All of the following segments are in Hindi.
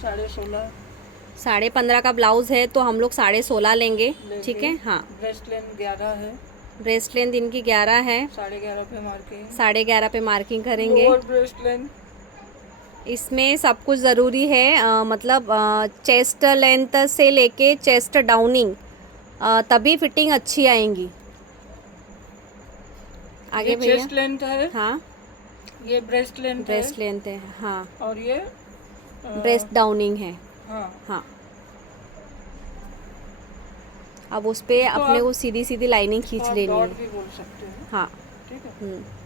16.5। 15.5 का ब्लाउज है तो हम लोग 16.5 लेंगे, ठीक है। हाँ, ब्रेस्ट लेंथ 11 है। ब्रेस्ट लेंथ इनकी 11 है, 11.5 पे मार्किंग। 11.5 पे मार्किंग करेंगे। लोअर ब्रेस्ट लेंथ इसमें सब कुछ ज़रूरी है, मतलब चेस्ट लेंथ से लेके चेस्ट डाउनिंग, तभी फिटिंग अच्छी आएंगी। आगे ये भैया। चेस्ट लेंथ है। हाँ, ये ब्रेस्ट लेंथ है। ब्रेस्ट लेंथ है। हाँ, और ये ब्रेस्ट डाउनिंग है। हाँ। हाँ, अब उस पे इसको अपने आप को सीधी सीधी लाइनिंग इसको खींच आप लेनी डॉट है। भी बोल सकते हैं। हाँ। ठीक है।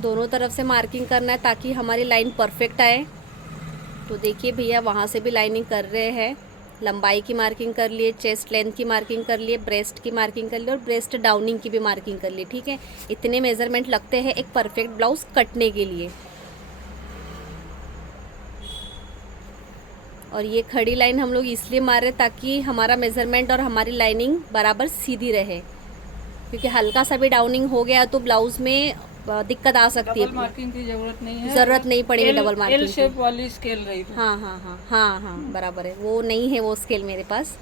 दोनों तरफ से मार्किंग करना है ताकि हमारी लाइन परफेक्ट आए। तो देखिए भैया, वहाँ से भी लाइनिंग कर रहे हैं। लंबाई की मार्किंग कर लिए, चेस्ट लेंथ की मार्किंग कर लिए, ब्रेस्ट की मार्किंग कर ली और ब्रेस्ट डाउनिंग की भी मार्किंग कर ली, ठीक है। इतने मेज़रमेंट लगते हैं एक परफेक्ट ब्लाउज कटने के लिए। और ये खड़ी लाइन हम लोग इसलिए मार रहे ताकि हमारा मेज़रमेंट और हमारी लाइनिंग बराबर सीधी रहे, क्योंकि हल्का सा भी डाउनिंग हो गया तो ब्लाउज में दिक्कत आ सकती है। डबल मार्किंग की जरूरत नहीं है। ज़रूरत नहीं पड़ेगी डबल मार्किंग एल की। शेप वाली स्केल रही थी। हाँ हाँ हाँ हाँ हाँ, बराबर है। वो नहीं है वो स्केल मेरे पास।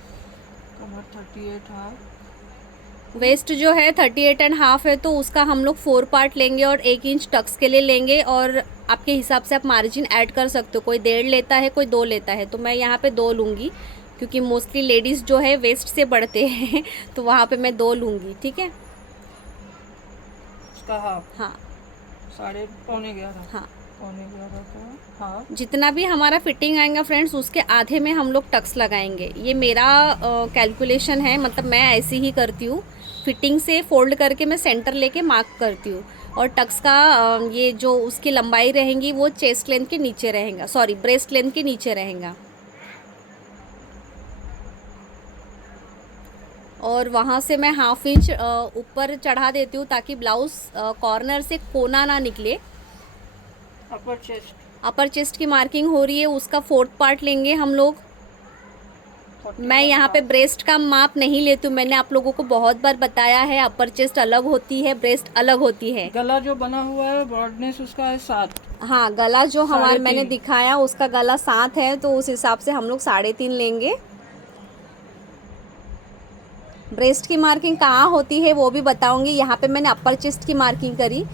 कमर 38 हाफ। वेस्ट जो है 38.5 है, तो उसका हम लोग 4 पार्ट लेंगे और 1 इंच टक्स के लिए लेंगे। और आपके हिसाब से आप मार्जिन ऐड कर सकते हो, कोई 1.5 लेता है, कोई 2 लेता है, तो मैं यहाँ पे 2 लूँगी, क्योंकि मोस्टली लेडीज़ जो है वेस्ट से बढ़ते हैं तो वहाँ पे मैं 2 लूँगी, ठीक है। उसका हाफ। हाँ, 11.5। हाँ, 11.5 का हाफ। जितना भी हमारा फिटिंग आएगा फ्रेंड्स, उसके आधे में हम लोग टक्स लगाएंगे। ये मेरा कैलकुलेशन है, मतलब मैं ऐसी ही करती हूँ। फिटिंग से फोल्ड करके मैं सेंटर लेके मार्क करती हूँ। और टक्स का ये जो उसकी लंबाई रहेंगी वो चेस्ट लेंथ के नीचे रहेगा, सॉरी ब्रेस्ट लेंथ के नीचे रहेगा। और वहाँ से मैं 1/2 इंच ऊपर चढ़ा देती हूँ ताकि ब्लाउज़ कॉर्नर से कोना ना निकले। अपर चेस्ट की मार्किंग हो रही है, उसका 4th पार्ट लेंगे हम लोग। मैं यहाँ पे ब्रेस्ट का माप नहीं लेती हूँ, मैंने आप लोगों को बहुत बार बताया है, अपर चेस्ट अलग होती है, ब्रेस्ट अलग होती है। गला जो बना हुआ है ब्रॉडनेस उसका है 7। हाँ, गला जो हमारा मैंने 3.5 दिखाया उसका गला 7 है, तो उस हिसाब से हम लोग 3.5 लेंगे। ब्रेस्ट की मार्किंग कहाँ होती है वो भी बताऊंगी। यहाँ पे मैंने अपर चेस्ट की मार्किंग करी,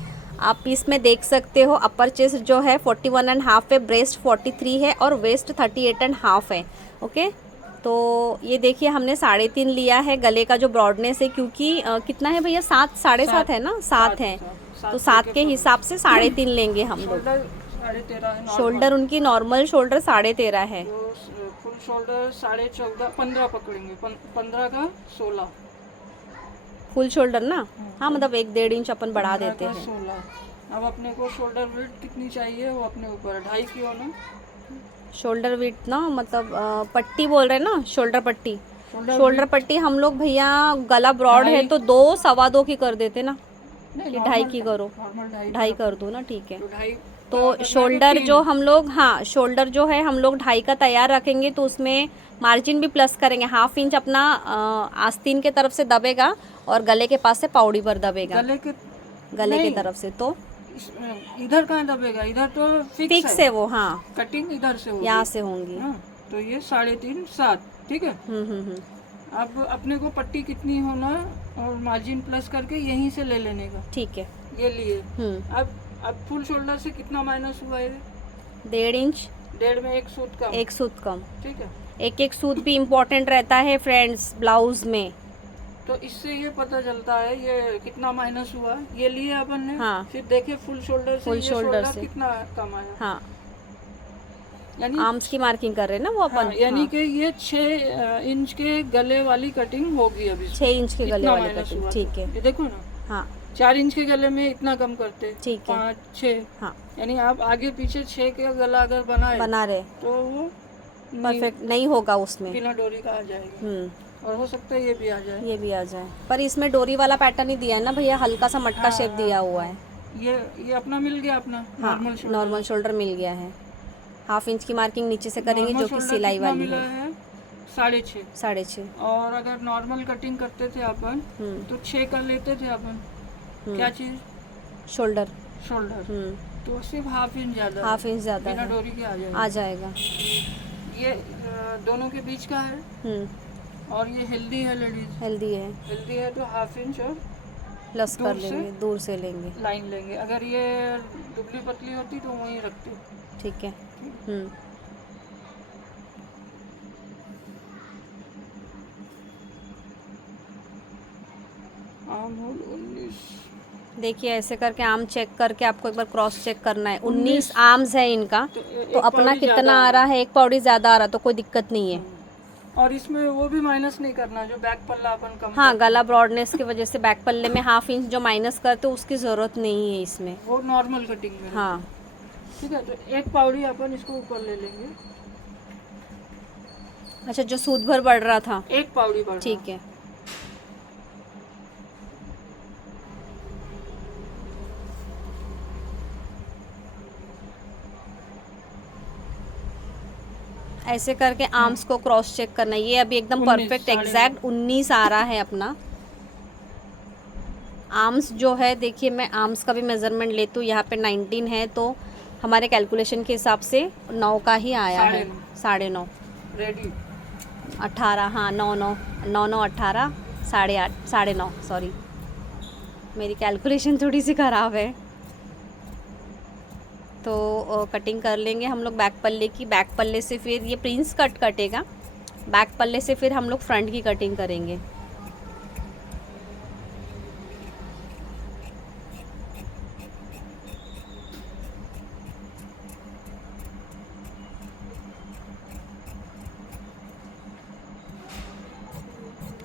आप इसमें देख सकते हो। अपर चेस्ट जो है 41.5 है, ब्रेस्ट 43 है और वेस्ट 38.5 है, ओके। तो ये देखिए हमने 3.5 लिया है गले का जो ब्रॉडनेस है, क्योंकि कितना है भैया, 7 7.5 है ना, 7 है, तो 7 के हिसाब से 3.5 लेंगे हम लोग। 13.5 है। शोल्डर उनकी नॉर्मल शोल्डर 13.5 है। फुल शोल्डर 14.5 15 पकड़ेंगे। 15 का 16। फुल शोल्डर ना, हाँ, मतलब 1-1.5 इंच अपन बढ़ा देते हैं। 16। अब अपने को शोल्डर विड्थ कितनी चाहिए वो अपने ऊपर है। 2.5 की हो ना शोल्डर विड्थ ना, मतलब पट्टी बोल रहे हैं ना, शोल्डर पट्टी। शोल्डर पट्टी हम लोग भैया, गला ब्रॉड है तो 2 2.25 की कर देते ना, कि 2.5 की करो, 2.5 कर दो ना, ठीक है। तो शोल्डर जो हम लोग, हाँ, शोल्डर जो है हम लोग 2.5 का तैयार रखेंगे, तो उसमें मार्जिन भी प्लस करेंगे। 1/2 इंच अपना आस्तीन के तरफ से दबेगा और गले के पास से पाउडी पर दबेगा, गले के तरफ से। तो इधर कहाँ दबेगा, इधर तो फिक्स है वो, हाँ, कटिंग इधर से होगी, यहाँ से होंगी। तो ये 3.5 7, ठीक है। अब अपने को पट्टी कितनी होना और मार्जिन प्लस करके यहीं से ले लेने का, ठीक है, ये लिए। अब फुल शोल्डर से कितना माइनस हुआ है? 1.5 इंच। 1.5 में 1 सूत कम। 1 सूत कम, ठीक है। एक सूत भी इम्पोर्टेंट रहता है फ्रेंड्स ब्लाउज में। तो इससे ये पता चलता है ये कितना माइनस हुआ, ये लिए अपन ने। हाँ, फिर देखे फुल शोल्डर से फुल शोल्डर से कितना कम आया। हाँ, यानी आर्म्स की मार्किंग कर रहे हैं ना वो अपन। यानी कि ये 6 इंच के गले वाली कटिंग होगी अभी। 6 इंच के गले वाली कटिंग, ठीक है। ये देखो ना, हाँ, 4 इंच के गले में इतना कम करते, ठीक है। 5 6, हाँ, यानी आप आगे पीछे 6 का गला अगर बना रहे तो वो परफेक्ट नहीं होगा उसमें, बिना डोरी का आ जाएगा। और हो सकता है ये भी आ जाए, ये भी आ जाए, पर इसमें डोरी वाला पैटर्न ही दिया है ना भैया, हल्का सा मटका शेप दिया हुआ है। ये अपना मिल गया, अपना नॉर्मल शोल्डर मिल गया है। 1/2 इंच की मार्किंग नीचे से करेंगे, जो कि सिलाई वाली है। 6.5। और अगर नॉर्मल कटिंग करते थे अपन तो 6 का लेते थे अपन, क्या चीज़? शोल्डर। शोल्डर। तो सिर्फ हाफ इंच ज़्यादा, हाफ इंच ज़्यादा बिना है, डोरी के आ जाएगा। ये दोनों के बीच का है, और ये हेल्दी है लेडीज, हेल्दी है, हेल्दी है तो हाफ इंच और प्लस कर दूर से लेंगे, दूर से लेंगे। लाइन लेंगे। अगर ये दुबली पतली होती तो वहीं रखते। ठीक है। Arm hole 19। देखिए ऐसे करके आर्म चेक करके आपको एक बार क्रॉस चेक करना है। 19 आर्म्स है इनका, तो अपना कितना आ रहा है, एक पौड़ी ज़्यादा आ रहा तो कोई दिक्कत नहीं है। और इसमें वो भी माइनस नहीं करना जो बैक पल्ला अपन कम हाँ, गला ब्रॉडनेस की वजह से बैक पल्ले में हाफ इंच जो माइनस करते उसकी ज़रूरत नहीं है इसमें, वो नॉर्मल कटिंग में। हाँ ठीक है, तो एक पौड़ी अपन इसको ऊपर ले लेंगे। अच्छा, जो सूद भर बढ़ रहा था, एक पौड़ी बढ़, ठीक है। ऐसे करके आर्म्स को क्रॉस चेक करना है। ये अभी एकदम 19, परफेक्ट एग्जैक्ट 19 आ रहा है अपना। आर्म्स जो है, देखिए मैं आर्म्स का भी मेज़रमेंट लेती हूँ। यहाँ पे 19 है तो हमारे कैलकुलेशन के हिसाब से 9 का ही आया है, 9.5 रेडी 18, हाँ 9 9 9 9 18 8.5 9.5, सॉरी मेरी कैलकुलेशन थोड़ी सी ख़राब है। तो कटिंग कर लेंगे हम लोग बैक पल्ले की। बैक पल्ले से फिर ये प्रिंस कट कटेगा, बैक पल्ले से फिर हम लोग फ्रंट की कटिंग करेंगे।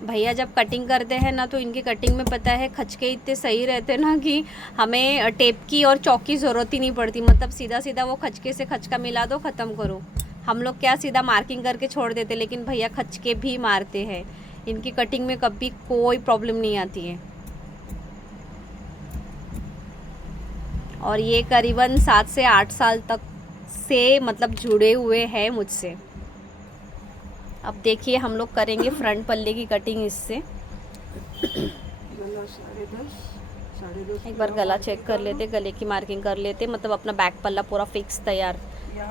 भैया जब कटिंग करते हैं ना तो इनकी कटिंग में पता है खचके इतने सही रहते ना कि हमें टेप की और चौक की ज़रूरत ही नहीं पड़ती। मतलब सीधा सीधा वो खचके से खचका मिला दो, ख़त्म करो। हम लोग क्या सीधा मार्किंग करके छोड़ देते, लेकिन भैया खचके भी मारते हैं। इनकी कटिंग में कभी कोई प्रॉब्लम नहीं आती है। और ये करीबन 7 से 8 साल तक से मतलब जुड़े हुए हैं मुझसे। अब देखिए हम लोग करेंगे फ्रंट पल्ले की कटिंग इससे। गला 10.5 एक बार गला चेक कर लेते, गले की मार्किंग कर लेते, मतलब अपना बैक पल्ला पूरा फिक्स तैयार।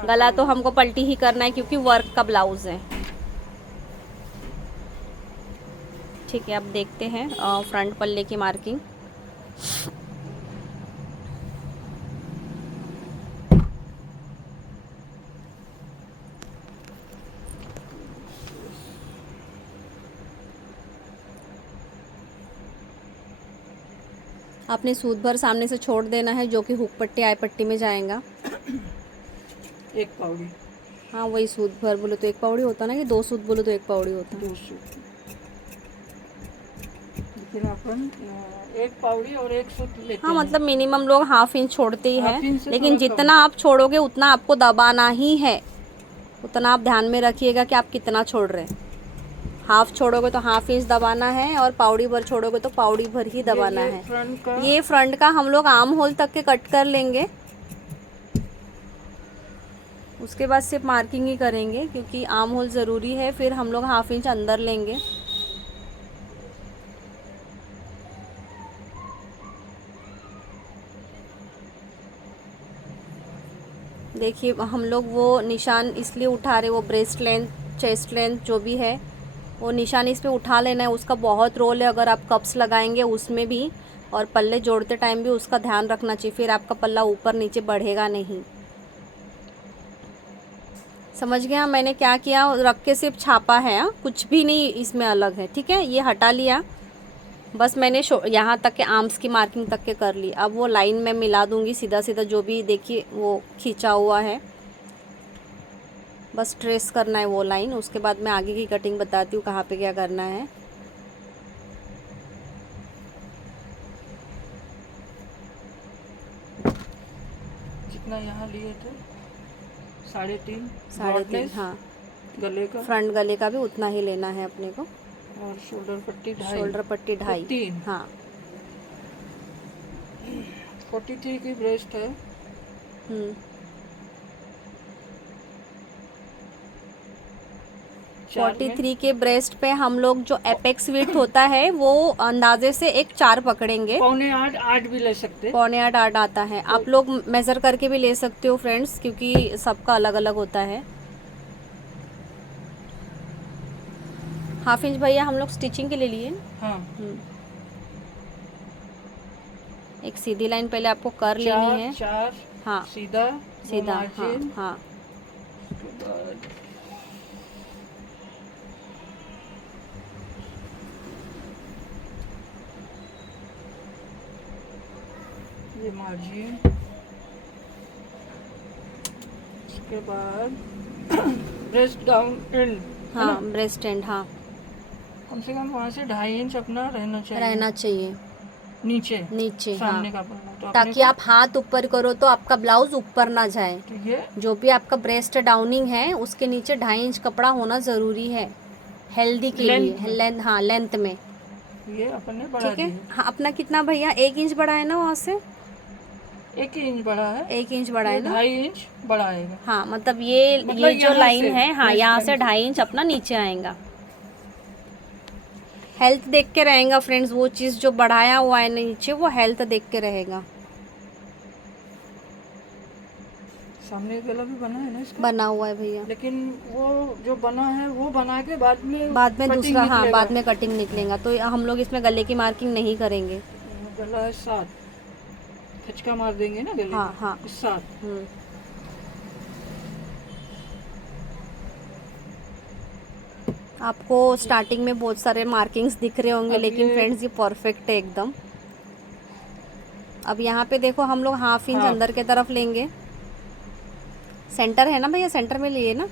गला तो हमको पलटी ही करना है क्योंकि वर्क का ब्लाउज है। ठीक है, अब देखते हैं फ्रंट पल्ले की मार्किंग। आपने सूद भर सामने से छोड़ देना है जो कि हुक पट्टी आई पट्टी में जाएगा। एक पौड़ी, हाँ वही सूद भर बोले तो एक पौड़ी होता ना, कि 2 सूद बोले तो एक पौड़ी होता। 2 सूत, लेकिन अपन एक पौड़ी और एक सूत लेते हाँ हैं। मतलब मिनिमम लोग हाफ इंच छोड़ते ही हैं, लेकिन थोड़ा जितना आप छोड़ोगे उतना आपको दबाना ही है। उतना आप ध्यान में रखिएगा कि आप कितना छोड़ रहे हैं। हाफ छोड़ोगे तो हाफ इंच दबाना है, और पाउडी भर छोड़ोगे तो पाउडी भर ही दबाना है। ये फ्रंट का हम लोग आर्म होल तक के कट कर लेंगे, उसके बाद सिर्फ मार्किंग ही करेंगे क्योंकि आर्म होल ज़रूरी है। फिर हम लोग हाफ इंच अंदर लेंगे। देखिए हम लोग वो निशान इसलिए उठा रहे, वो ब्रेस्ट लेंथ, चेस्ट लेंथ जो भी है वो निशान इस पे उठा लेना है। उसका बहुत रोल है, अगर आप कप्स लगाएंगे उसमें भी, और पल्ले जोड़ते टाइम भी उसका ध्यान रखना चाहिए। फिर आपका पल्ला ऊपर नीचे बढ़ेगा नहीं। समझ गया मैंने क्या किया? रख के सिर्फ छापा है, कुछ भी नहीं इसमें अलग है। ठीक है, ये हटा लिया, बस मैंने यहाँ तक के आर्म्स की मार्किंग तक के कर ली। अब वो लाइन में मिला दूंगी सीधा सीधा, जो भी देखिए वो खींचा हुआ है, बस ट्रेस करना है वो लाइन। उसके बाद मैं आगे की कटिंग बताती हूँ कहाँ पे क्या करना है। जितना यहाँ लिए थे 3.5, 3.5, हाँ गले का, फ्रंट गले का भी उतना ही लेना है अपने को। और शोल्डर पट्टी 2.5, शोल्डर पट्टी 2.5, 3, हाँ 43 की ब्रेस्ट है। 43 के ब्रेस्ट पे हम लोग जो एपेक्स विड्थ होता है वो अंदाजे से एक 4 पकड़ेंगे। 7.25-8 भी ले सकते हैं। 7.25-8 आता है। आप लोग मेज़र करके भी ले सकते हो फ्रेंड्स, क्योंकि सबका अलग अलग होता है। ½ इंच भैया हम लोग स्टिचिंग के लिए लिए। हाँ, एक सीधी लाइन पहले आपको कर लेनी है। 4 हाँ सीधा सीधा, हाँ मार्जिन। हाँ। उसके बाद ये मार्जिन, उसके बाद ब्रेस्ट डाउन एंड, हाँ ब्रेस्ट एंड, हाँ कम से कम वहाँ से 2.5 इंच अपना रहना चाहिए नीचे सामने हाँ, का पन्ना, तो ताकि आप हाथ ऊपर करो तो आपका ब्लाउज ऊपर ना जाए। तो ये जो भी आपका ब्रेस्ट डाउनिंग है उसके नीचे 2.5 इंच कपड़ा होना ज़रूरी है हेल्दी के लिए, लेंथ, हाँ लेंथ में। ये अपने बढ़ा ठीक है। दिए। हाँ, अपना कितना भैया 1 इंच बढ़ा है ना वहाँ से? 1 इंच बड़ा है, 1 इंच बढ़ा ये है ना? 2.5 इंच बढ़ाएगा। हाँ, मतलब ये जो यहाँ लाइन से, है, हाँ यहाँ से 2.5 इंच अपना नीचे आएगा। हेल्थ देख के रहेगा फ्रेंड्स, वो चीज़ जो बढ़ाया हुआ है नीचे वो हेल्थ देख के रहेगा। सामने गला भी बना है ना इसका? बना हुआ है भैया, लेकिन वो जो बना है वो बना के बाद में दूसरा, हाँ निकलेगा। बाद में कटिंग निकलेगा, तो हम लोग इसमें गले की मार्किंग नहीं करेंगे। गला है 7, खचका मार देंगे ना गले, हाँ हाँ 7। आपको स्टार्टिंग में बहुत सारे मार्किंग्स दिख रहे होंगे, लेकिन फ्रेंड्स ये परफेक्ट है एकदम। अब यहाँ पे देखो हम लोग ½ इंच अंदर के तरफ लेंगे। सेंटर है ना भैया, सेंटर में लिए ना?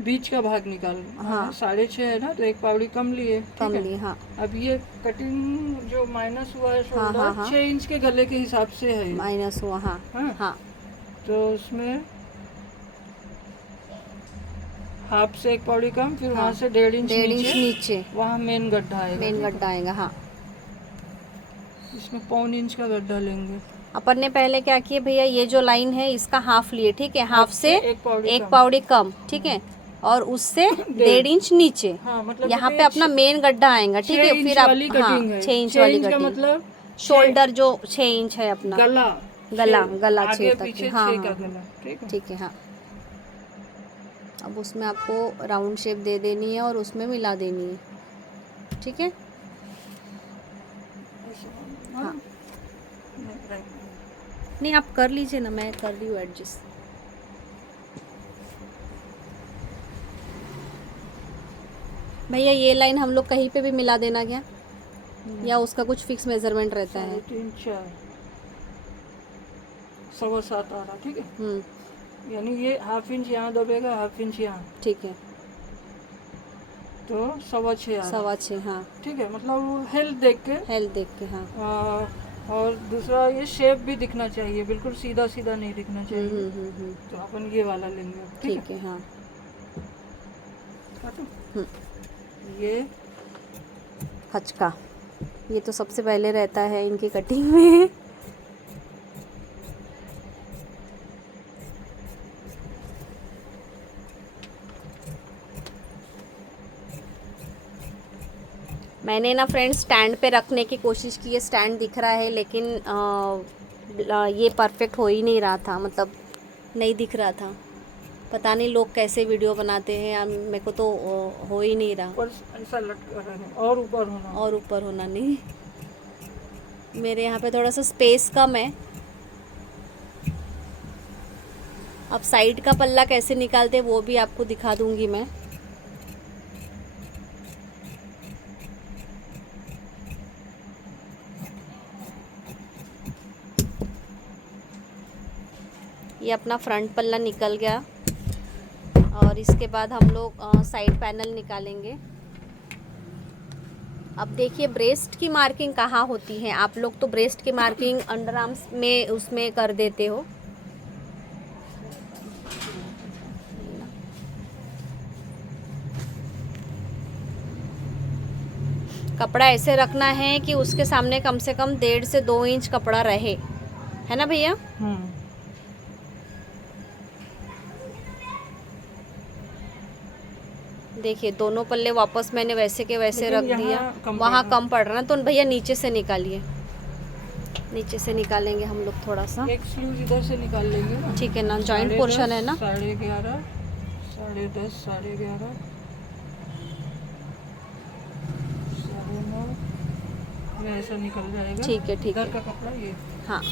बीच का भाग निकाल। हाँ 6.5 है ना, तो 1 पावड़ी कम लिए, कम लिए, हाँ। अब ये कटिंग जो माइनस हुआ है शोल्डर, हाँ। 6 इंच के गले के हिसाब से है ये। माइनस हुआ, हाँ हाँ। तो उसमें ½ से 1 पावड़ी कम, फिर वहाँ से 1.5 इंच नीचे वहाँ मेन गड्ढा आएगा। मेन गड्ढा आएगा, हाँ। इसमें 1.25 इंच का गड्ढा लेंगे। अपन ने पहले क्या किए भैया, ये जो लाइन है इसका ½ लिए, ठीक है, ½ से 1 पावड़ी कम, ठीक है, और उससे 1.5 इंच नीचे। हाँ, मतलब यहाँ पे अपना मेन गड्ढा आएगा, ठीक है। फिर आप 6 इंच वाली कटिंग, मतलब शोल्डर जो 6 इंच है अपना, गला 6 तक, हाँ ठीक है, हाँ। अब उसमें आपको राउंड शेप दे देनी है और उसमें मिला देनी है, ठीक है। हाँ नहीं, आप कर लीजिए ना, मैं कर रही हूँ एडजस्ट। भैया ये लाइन हम लोग कहीं पे भी मिला देना क्या, या उसका कुछ फिक्स मेजरमेंट रहता है? 3, 4, 7.25 आ रहा, ठीक है। यानी ये ½ इंच यहाँ दबेगा, ½ इंच यहाँ, ठीक है, तो 6.25 आ रहा। 6.25, हाँ ठीक है, मतलब हेल्थ देख के, हाँ। और दूसरा ये शेप भी दिखना चाहिए, बिल्कुल सीधा सीधा नहीं दिखना चाहिए। तो अपन ये वाला लेंगे, ठीक है, हाँ। ये खचका, ये तो सबसे पहले रहता है इनकी कटिंग में। मैंने ना फ्रेंड्स स्टैंड पे रखने की कोशिश की है, स्टैंड दिख रहा है, लेकिन ये परफेक्ट हो ही नहीं रहा था, मतलब नहीं दिख रहा था। पता नहीं लोग कैसे वीडियो बनाते हैं, मेरे को तो हो ही नहीं रहा। ऐसा लटका रहा है, और ऊपर होना नहीं। मेरे यहाँ पे थोड़ा सा स्पेस कम है। अब साइड का पल्ला कैसे निकालते हैं वो भी आपको दिखा दूंगी मैं। ये अपना फ्रंट पल्ला निकल गया, और इसके बाद हम लोग साइड पैनल निकालेंगे। अब देखिए ब्रेस्ट की मार्किंग कहाँ होती है, आप लोग तो ब्रेस्ट की मार्किंग अंडर आर्म्स में उसमें कर देते हो। कपड़ा ऐसे रखना है कि उसके सामने कम से कम 1.5 से 2 इंच कपड़ा रहे, है ना भैया? देखिए दोनों पल्ले वापस मैंने वैसे के वैसे रख लेकिन दिया, यहाँ कम वहाँ पड़ कम पड़ रहा है तो भैया नीचे से निकालिए, नीचे से निकालेंगे हम लोग थोड़ा सा। एक स्लीव इधर से निकाल लेंगे ना। ठीक है ना, जॉइंट पोर्शन है ना। 11:30, 10:30, 11:30, 9:30 ऐसा निकल जाएगा। ठीक है, ठीक इधर है। का कपड़ा ये। हाँ,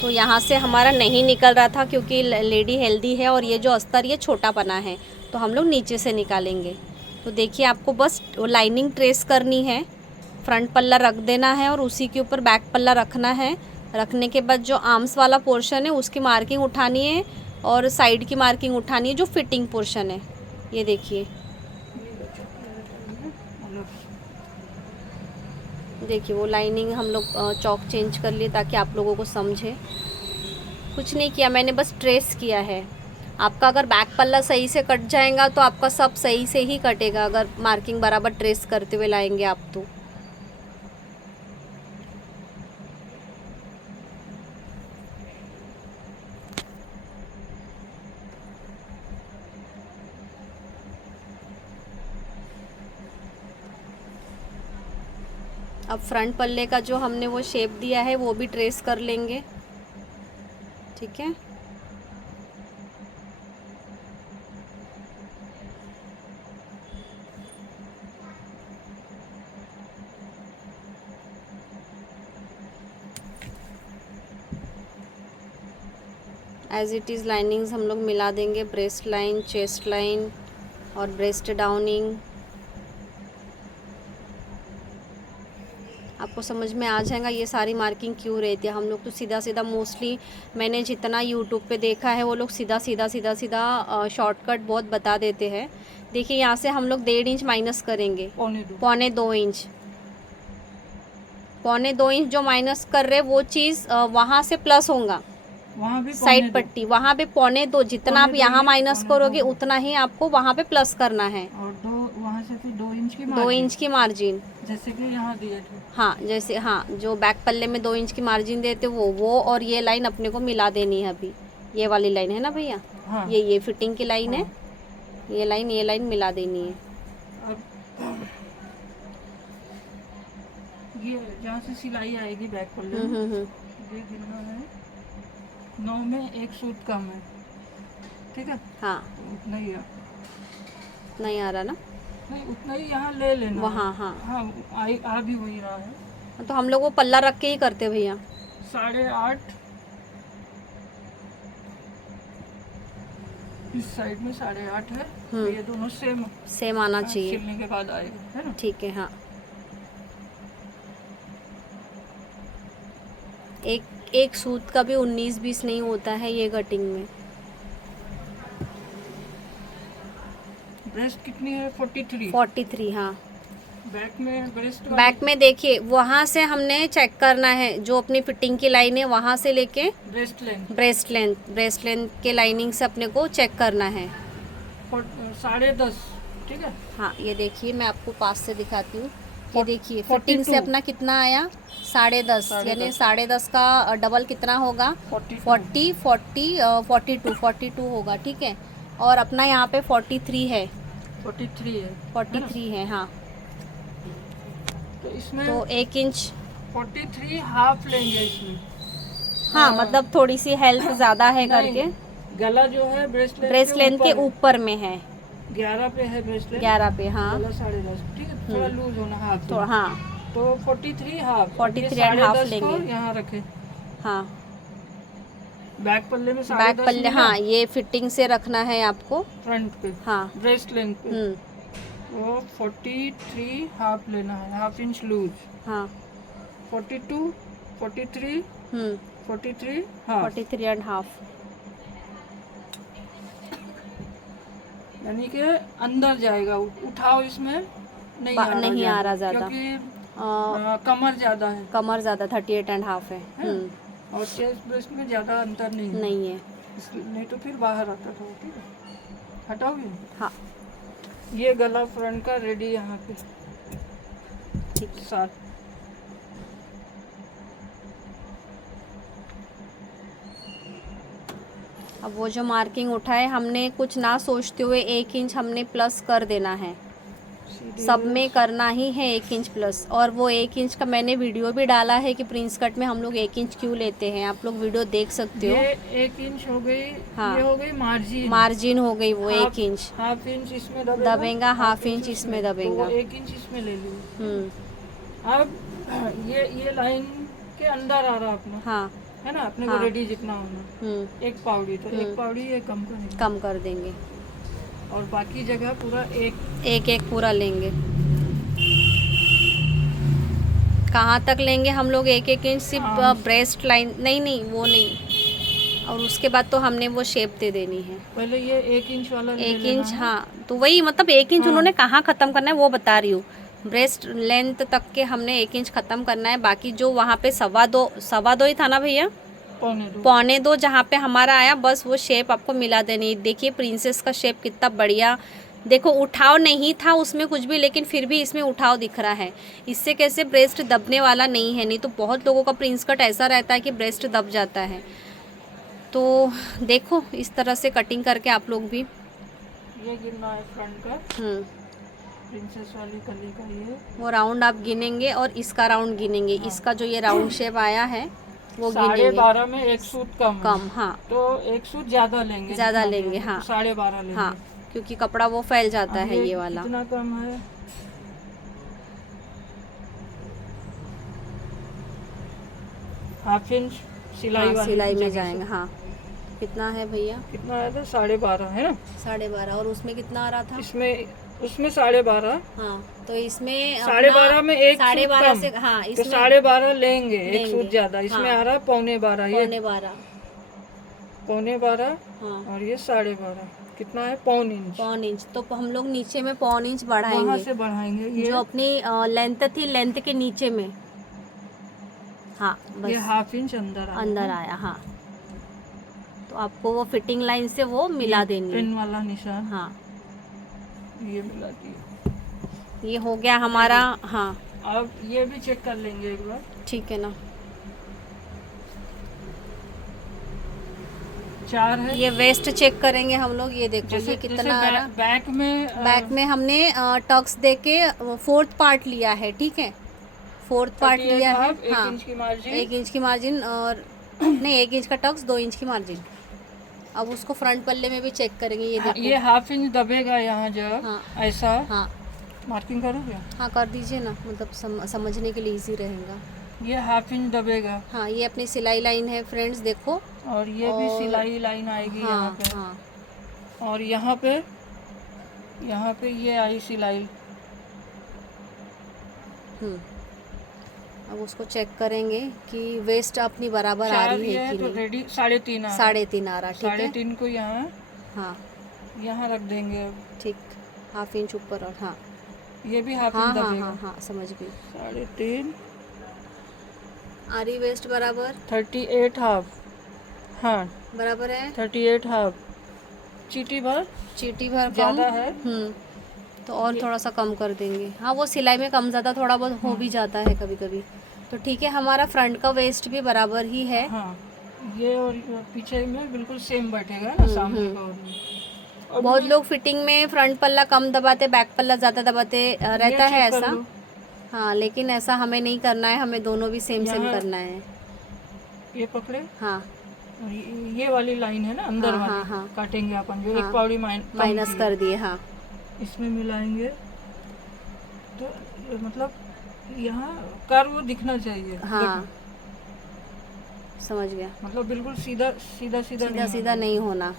तो यहाँ से हमारा नहीं निकल रहा था क्योंकि लेडी हेल्दी है और ये जो अस्तर ये छोटा बना है, तो हम लोग नीचे से निकालेंगे। तो देखिए आपको बस लाइनिंग ट्रेस करनी है, फ्रंट पल्ला रख देना है और उसी के ऊपर बैक पल्ला रखना है। रखने के बाद जो आर्म्स वाला पोर्शन है उसकी मार्किंग उठानी है और साइड की मार्किंग उठानी है जो फिटिंग पोर्शन है। ये देखिए, देखिए वो लाइनिंग हम लोग चौक चेंज कर लिए ताकि आप लोगों को समझे। कुछ नहीं किया, मैंने बस ट्रेस किया है। आपका अगर बैक पल्ला सही से कट जाएगा तो आपका सब सही से ही कटेगा, अगर मार्किंग बराबर ट्रेस करते हुए लाएंगे आप तो। अब फ्रंट पल्ले का जो हमने वो शेप दिया है वो भी ट्रेस कर लेंगे। ठीक है, एज इट इज़ लाइनिंग्स हम लोग मिला देंगे, ब्रेस्ट लाइन, चेस्ट लाइन और ब्रेस्ट डाउनिंग। आपको समझ में आ जाएगा ये सारी मार्किंग क्यों रहती है। हम लोग तो सीधा सीधा मोस्टली मैंने जितना यूट्यूब पे देखा है वो लोग सीधा सीधा शॉर्टकट बहुत बता देते हैं। देखिए यहाँ से हम लोग 1.5 इंच माइनस करेंगे, पौने 2 इंच, पौने 2 इंच जो माइनस कर रहे वो चीज़ वहाँ से प्लस होगा, वहाँ भी साइड पट्टी वहाँ पे पौने 2, जितना आप यहाँ माइनस करोगे उतना ही आपको वहाँ पे प्लस करना है। और 2 वहाँ से फिर 2 इंच की 2 इंच की मार्जिन, जैसे कि यहाँ दिया था। हाँ जैसे, हाँ जो बैक पल्ले में 2 इंच की मार्जिन देते वो और ये लाइन अपने को मिला देनी है। अभी ये वाली लाइन है ना भैया, हाँ। ये फिटिंग की लाइन हाँ। है, ये लाइन मिला देनी है। अब ये जहाँ से सिलाई आएगी बैक पल्ले में, ये गिनना है 9 में 1 सूत कम है, ठीक है। हाँ, उतना ही है, नहीं आ रहा ना, नहीं उतना ही यहाँ ले लेना वहाँ, है। हाँ आ भी वही रहा है। तो हम लोग वो पल्ला रख के ही करते भैया। 8.5 इस साइड में 8.5 है, तो ये दोनों सेम आना चाहिए, सिलने के बाद आएगा, है ना। ठीक है। हाँ, एक सूत का भी 19-20 नहीं होता है ये कटिंग में। ब्रेस्ट कितनी है? 43। 43, हाँ। बैक में बैक में देखिए वहाँ से हमने चेक करना है, जो अपनी फिटिंग की लाइन है वहाँ से लेके ब्रेस्ट लेंथ के लाइनिंग से अपने को चेक करना है। 10.5, ठीक है। हाँ, ये देखिए मैं आपको पास से दिखाती हूँ। ये देखिए फिटिंग से अपना कितना आया, 10.5, यानी 10.5 का डबल कितना होगा, 42 होगा, ठीक है। और अपना यहाँ पे 43 है, 43 है, हाँ। तो इसमें तो 1 इंच 43 हाफ लेंगे इसमें। हाँ, मतलब थोड़ी सी हेल्थ ज़्यादा है करके। गला जो है ब्रेस्ट लेंथ के ऊपर में है, 11 पे है ब्रेस्ट लेंथ, 11 पे, हाँ। गला 10.5, ठीक है। थोड़ा लूज होना हाथ, तो हाँ, तो 43 हाफ, 43.5 लेंगे, यहाँ रखे। हाँ, बैक पल्ले में बैक पल्ले, हाँ ये फिटिंग से रखना है आपको, फ्रंट पे, हाँ, ब्रेस्ट लेंथ पे। वो 43 हाफ लेना है, हाफ इंच लूज, हाँ। 42, 43, 43 हाफ, 43.5, यानी कि अंदर जाएगा। उठाओ इसमें नहीं आ रहा ज़्यादा, क्योंकि कमर ज़्यादा है, कमर ज़्यादा 38.5 है। और चेस्ट ब्रेस्ट में ज़्यादा अंतर नहीं है, नहीं तो फिर बाहर आता था, ठीक है। हटाओगे, हाँ। ये गला फ्रंट का रेडी यहाँ पे, ठीक, साथ। अब वो जो मार्किंग उठाए हमने कुछ ना सोचते हुए 1 इंच हमने प्लस कर देना है, सब में करना ही है 1 इंच प्लस। और वो 1 इंच का मैंने वीडियो भी डाला है कि प्रिंस कट में हम लोग 1 इंच क्यों लेते हैं, आप लोग वीडियो देख सकते हो। ये 1 इंच हो गई। हाँ, ये हो गई मार्जिन। मार्जिन हो गई वो 1 इंच हाफ इंच इसमें दबेगा, हाफ इंच इसमें दबेगा। तो 1 इंच इसमें ले ली। अब ये लाइन के अंदर आ रहा अपना, हाँ है ना, अपने को रेडी जितना होना। एक पावड़ी, तो एक पावड़ी ये कम करेंगे, कम कर देंगे और बाकी जगह पूरा एक पूरा लेंगे। कहाँ तक लेंगे हम लोग? 1 इंच सिर्फ ब्रेस्ट लाइन, नहीं वो नहीं, और उसके बाद तो हमने वो शेप दे देनी है। पहले ये 1 इंच वाला 1 इंच, हाँ, तो वही मतलब 1 इंच उन्होंने कहाँ ख़त्म करना है वो बता रही हूँ। ब्रेस्ट लेंथ तक के हमने 1 इंच ख़त्म करना है, बाकी जो वहाँ पे 2.25 ही था ना भैया, 2.25 जहाँ पे हमारा आया, बस वो शेप आपको मिला देनी। देखिए प्रिंसेस का शेप कितना बढ़िया, देखो उठाव नहीं था उसमें कुछ भी, लेकिन फिर भी इसमें उठाव दिख रहा है। इससे कैसे ब्रेस्ट दबने वाला नहीं है, नहीं तो बहुत लोगों का प्रिंस कट ऐसा रहता है कि ब्रेस्ट दब जाता है। तो देखो इस तरह से कटिंग करके आप लोग भी, ये गिनना है फ्रंट का, प्रिंसेस वाली कली का ये वो राउंड आप गिनेंगे और इसका राउंड गिनेंगे। हाँ। इसका जो ये राउंड शेप आया है वो गिनेंगे। 12.5 में 1 सूत कम। हाँ, तो 1 सूत ज्यादा लेंगे, हाँ, 12.5 लेंगे। हाँ, क्योंकि कपड़ा वो फैल जाता है ये वाला। कितना कम है? हाफ इंच सिलाई में जाएंगे। हाँ, कितना है भैया? कितना आया था? 12.5 है ना? 12.5। और उसमें कितना आ रहा था? उसमें 12.5। हाँ, तो इसमें 12.5 में 1 12.5 से, हाँ, तो 12.5 लेंगे, 1 सूत ज्यादा। इसमें आ रहा 12.25, ये 12.25। हाँ, और ये 12.5, कितना है? 1.25 इंच। तो हम लोग नीचे में 1.25 इंच बढ़ाएंगे, वहाँ से बढ़ाएंगे ये जो अपनी लेंथ थी, लेंथ के नीचे में। हाँ, बस ये हाफ इंच अंदर आया। हाँ, तो आपको वो फिटिंग लाइन से वो मिला देनी, पिन वाला निशान। हाँ, ये मिला दिया। ये हो गया हमारा। हाँ, अब ये भी चेक कर लेंगे एक बार, ठीक है ना? 4 है। ये वेस्ट चेक करेंगे हम लोग। ये देखो ये कितना आ रहा। बैक में हमने टक्स दे के 4th पार्ट लिया है, ठीक है, 4th पार्ट लिया है। हाँ, 1 इंच की मार्जिन और नहीं, 1 इंच का टक्स, 2 इंच की मार्जिन। अब उसको फ्रंट पल्ले में भी चेक करेंगे। ये देखो, ये हाफ इंच दबेगा यहाँ जब। हाँ, ऐसा। हाँ, मार्किंग करोगे? हाँ, कर दीजिए ना, मतलब समझने के लिए इजी रहेगा। ये हाफ इंच दबेगा। हाँ, ये अपनी सिलाई लाइन है फ्रेंड्स, देखो। और ये भी सिलाई लाइन आएगी। हाँ, यहाँ पे। हाँ, और यहाँ पे ये आई सिलाई। अब उसको चेक करेंगे कि वेस्ट अपनी बराबर आ रही है कि तो नहीं। रेडी 3.5 आ रहा, ठीक है। 3.5 को यहाँ, हाँ, यहाँ रख देंगे, ठीक, हाफ इंच ऊपर। और हाँ, ये भी हाफ हाँ, इंच हाँ, दबेगा। हाँ, हाँ, समझ गई। 3.5 आ रही वेस्ट बराबर 38 हाफ। हाँ, बराबर है 38 हाफ। चीटी भर ज़्यादा है। तो और थोड़ा सा कम कर देंगे। हाँ, वो सिलाई में कम ज़्यादा थोड़ा बहुत हो भी जाता है कभी कभी। तो ठीक है, हमारा फ्रंट का वेस्ट भी बराबर ही है। हाँ, ये और पीछे में बिल्कुल सेम बैठेगा ना, सामने का। और बहुत लोग फिटिंग में फ्रंट पल्ला कम दबाते, बैक पल्ला ज़्यादा दबाते रहता है ऐसा। हाँ, लेकिन ऐसा हमें नहीं करना है, हमें दोनों भी सेम करना है। ये पकड़े। हाँ, ये वाली लाइन है ना अंदर वाली। हाँ, हाँ, काटेंगे अपन जो। एक पावड़ी माइनस कर दिए। हाँ, इसमें मिलाएंगे तो मतलब यहाँ कर्व दिखना चाहिए। हाँ, समझ गया, मतलब बिल्कुल सीधा नहीं होना।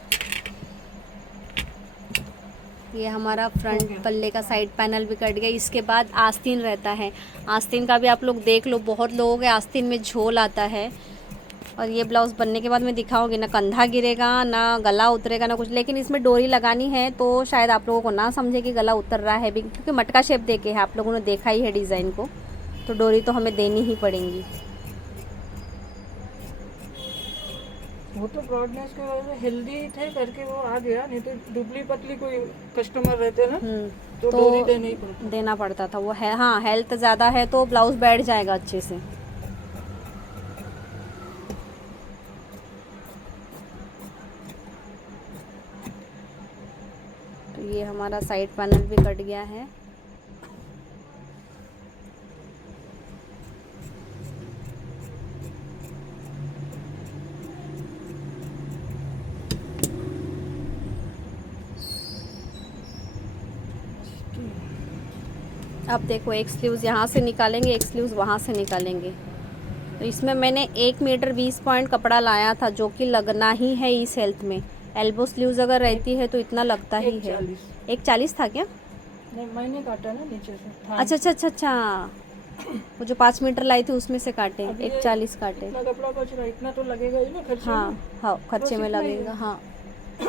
ये हमारा फ्रंट पल्ले का साइड पैनल भी कट गया। इसके बाद आस्तीन रहता है। आस्तीन का भी आप लोग देख लो, बहुत लोगों के आस्तीन में झोल आता है। और ये ब्लाउज़ बनने के बाद मैं दिखाऊंगी, ना कंधा गिरेगा, ना गला उतरेगा, ना कुछ। लेकिन इसमें डोरी लगानी है तो शायद आप लोगों को ना समझे कि गला उतर रहा है भी, क्योंकि मटका शेप देके है, आप लोगों ने देखा ही है डिज़ाइन को, तो डोरी तो हमें देनी ही पड़ेगी। वो तो ब्रॉडनेस की वजह से हेल्दी थे करके वो आ गया, नहीं तो दुबली पतली कोई कस्टमर रहते ना तो डोरी देना पड़ता था। वो है, हाँ, हेल्थ ज़्यादा है तो ब्लाउज़ बैठ जाएगा अच्छे से। तो ये हमारा साइड पैनल भी कट गया है। अब देखो एक स्लीव्स यहाँ से निकालेंगे, एक स्लीव्स वहाँ से निकालेंगे। तो इसमें मैंने 1 मीटर 20 पॉइंट कपड़ा लाया था, जो कि लगना ही है इस हेल्थ में। एल्बो स्लीव्स अगर रहती है तो इतना लगता ही है। 1,40 था क्या? नहीं, मैंने काटा ना नीचे से। अच्छा अच्छा अच्छा अच्छा, वो जो 5 मीटर लाई थी उसमें से काटे, 1,40 काटे। इतना कपड़ा बच रहा है, इतना तो लगेगा ही ना खर्चे हाँ में। हाँ, खर्चे में इतना ही लगेगा। है। हाँ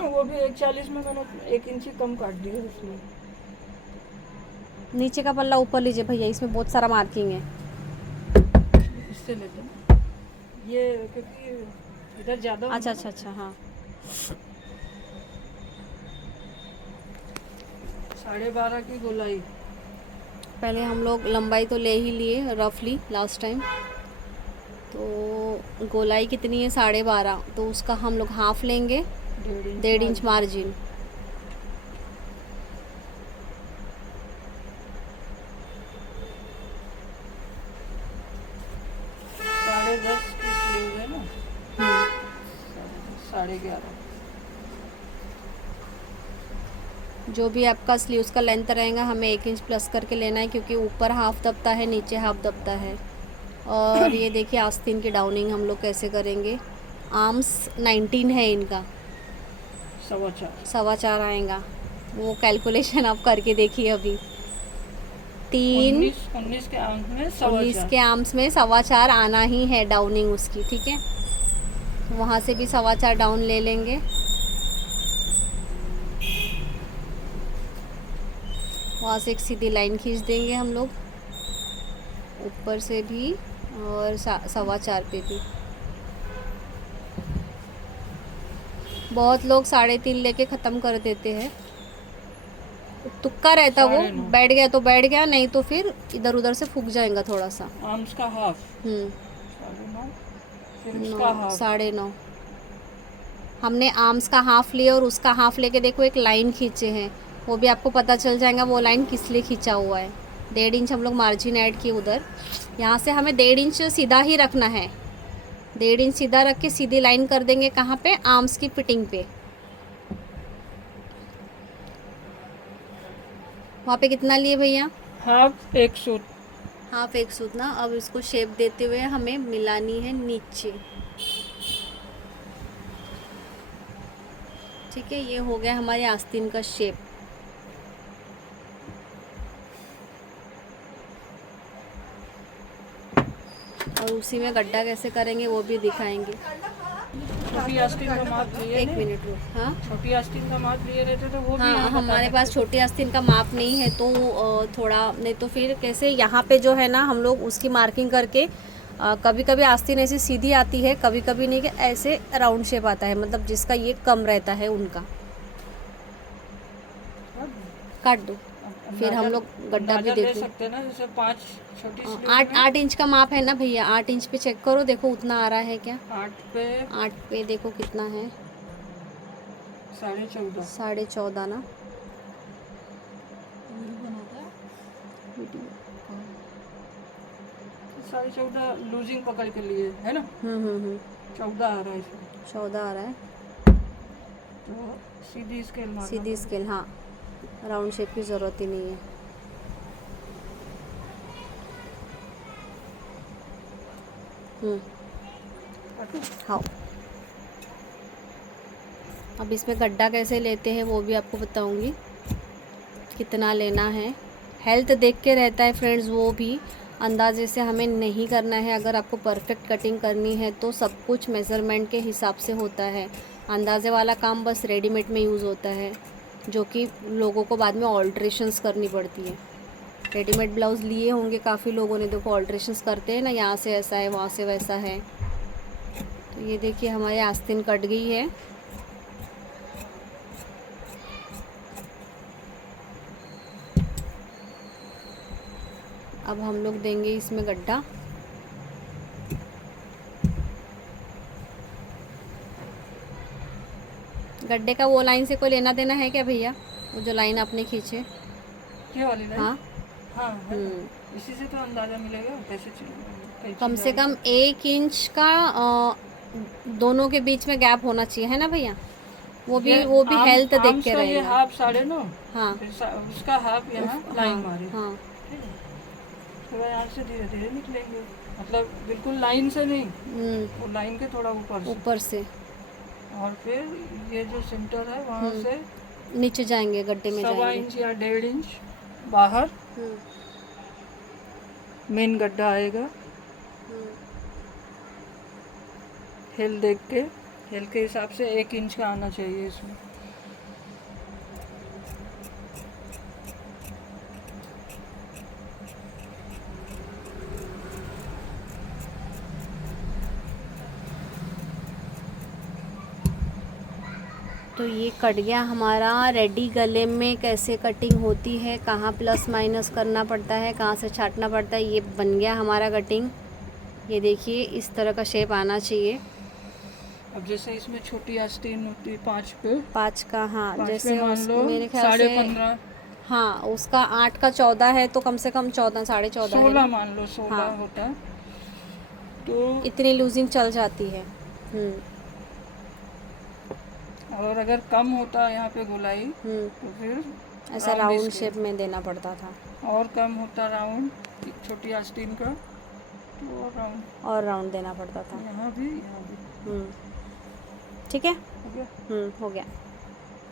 वो भी 1,40 में मैंने 1 इंची कम काट दिया उसमें। नीचे का पल्ला ऊपर लीजिए भैया, इसमें बहुत सारा मार्किंग है। इससे लेते हैं ये, क्योंकि इधर ज़्यादा। अच्छा अच्छा अच्छा, हाँ 12.5 की गोलाई। पहले हम लोग लंबाई तो ले ही लिए रफली लास्ट टाइम। तो गोलाई कितनी है? 12.5। तो उसका हम लोग हाफ लेंगे, 1.5 इंच मार्जिन। साढ़े 10 की स्लीव है ना, 11.5। जो भी आपका स्लीव्स का लेंथ रहेगा हमें 1 इंच प्लस करके लेना है, क्योंकि ऊपर हाफ दबता है, नीचे हाफ दबता है। और ये देखिए आस्तीन की डाउनिंग हम लोग कैसे करेंगे। आर्म्स 19 है इनका, 4.25 आएगा। वो कैलकुलेशन आप करके देखिए अभी। 19 के आर्म्स में 19 के आर्म्स में 4.25 आना ही है डाउनिंग उसकी, ठीक है। तो वहाँ से भी 4.25 डाउन ले लेंगे। वहाँ से एक सीधी लाइन खींच देंगे हम लोग, ऊपर से भी और 4.25 पे भी। बहुत लोग 3.5 लेके ख़त्म कर देते हैं, तुक्का रहता वो, बैठ गया तो बैठ गया, नहीं तो फिर इधर उधर से फूक जाएगा थोड़ा सा। आर्म्स का हाफ 9.5। हमने आर्म्स का हाफ लिया और उसका हाफ लेके देखो एक लाइन खींचे हैं, वो भी आपको पता चल जाएगा वो लाइन किस लिए खींचा हुआ है। 1.5 इंच हम लोग मार्जिन ऐड किए उधर। यहाँ से हमें 1.5 इंच सीधा ही रखना है। 1.5 इंच सीधा रख के सीधी लाइन कर देंगे कहाँ पे? आर्म्स की फिटिंग पे। वहाँ पे कितना लिए भैया? हाफ एक सूत ना। अब इसको शेप देते हुए हमें मिलानी है नीचे, ठीक है। ये हो गया हमारे आस्तीन का शेप। और उसी में गड्ढा कैसे करेंगे वो भी दिखाएंगे। छोटी आस्तीन का माप लिए। 1 मिनट रुक। हाँ, छोटी आस्तीन का माप लिए रहते तो वो भी हाँ हमारे पास छोटी आस्तीन का माप नहीं है, तो थोड़ा, नहीं तो फिर कैसे यहाँ पे जो है ना हम लोग उसकी मार्किंग करके, कभी कभी आस्तीन ऐसी सीधी आती है, कभी कभी नहीं, कि ऐसे राउंड शेप आता है, मतलब जिसका ये कम रहता है उनका। काट दो, फिर हम लोग गड्ढा भी देख सकते हैं ना, जैसे 5 छोटी 8 इंच का माप है ना भैया, 8 इंच पे चेक करो, देखो उतना आ रहा है क्या? 8 पे देखो कितना है, 14.5 ना। 14.5 लूजिंग पकड़ के लिए है ना। 14 आ रहा है इसमें। 14 आ रहा है तो सीधी स्केल सीधी स्केल, हाँ राउंड शेप की ज़रूरत ही नहीं है। हाँ, अब इसमें गड्ढा कैसे लेते हैं वो भी आपको बताऊंगी, कितना लेना है। हेल्थ देख के रहता है फ्रेंड्स, वो भी अंदाजे से हमें नहीं करना है। अगर आपको परफेक्ट कटिंग करनी है तो सब कुछ मेज़रमेंट के हिसाब से होता है। अंदाजे वाला काम बस रेडीमेड में यूज़ होता है, जो कि लोगों को बाद में ऑल्ट्रेशंस करनी पड़ती है। रेडीमेड ब्लाउज़ लिए होंगे काफ़ी लोगों ने, देखो ऑल्ट्रेशंस करते हैं ना, यहाँ से ऐसा है, वहाँ से वैसा है। तो ये देखिए हमारी आस्तीन कट गई है। अब हम लोग देंगे इसमें गड्ढा। गड्ढे का वो लाइन से कोई लेना देना है क्या भैया? वो जो लाइन आपने खींचे, क्या वाली लाइन? हाँ हाँ, इसी से तो अंदाजा मिलेगा कैसे चलेगा। कम से कम 1 इंच का दोनों के बीच में गैप होना चाहिए, है ना भैया? वो भी हेल्थ देख के रहेगा। ये हाफ 9.5, हाँ, उसका हाफ यहाँ लाइन मारे। हाँ उसके बाद यहाँ से धीरे धीरे निकलेंगे, मतलब बिल्कुल लाइन से नहीं, वो लाइन के थोड़ा ऊपर से। और फिर ये जो सेंटर है वहाँ से नीचे जाएंगे, गड्ढे में 1.25 जाएंगे। इंच या 1.5 इंच बाहर मेन गड्ढा आएगा। हिल देख के, हिल के हिसाब से 1 इंच का आना चाहिए इसमें। तो ये कट गया हमारा रेडी। गले में कैसे कटिंग होती है, कहाँ प्लस माइनस करना पड़ता है, कहाँ से छाटना पड़ता है, ये बन गया हमारा कटिंग। ये देखिए इस तरह का शेप आना चाहिए। अब जैसे इसमें छोटी आस्तीन होती है 5 पे, 5 का, हाँ, 5 जैसे पे मान लो मेरे ख्याल से 15.5, हाँ, उसका 8 का 14 है तो कम से कम 14, 14.5 है 16 ना? मान लो, 16 हाँ। होता है तो। इतनी लूजिंग चल जाती है। और अगर कम होता है यहाँ पे गोलाई तो फिर ऐसा राउंड शेप में देना पड़ता था। और कम होता राउंड, छोटी आस्तीन का तो और राउंड देना पड़ता था। यहाँ भी ठीक है। हो गया। हो गया।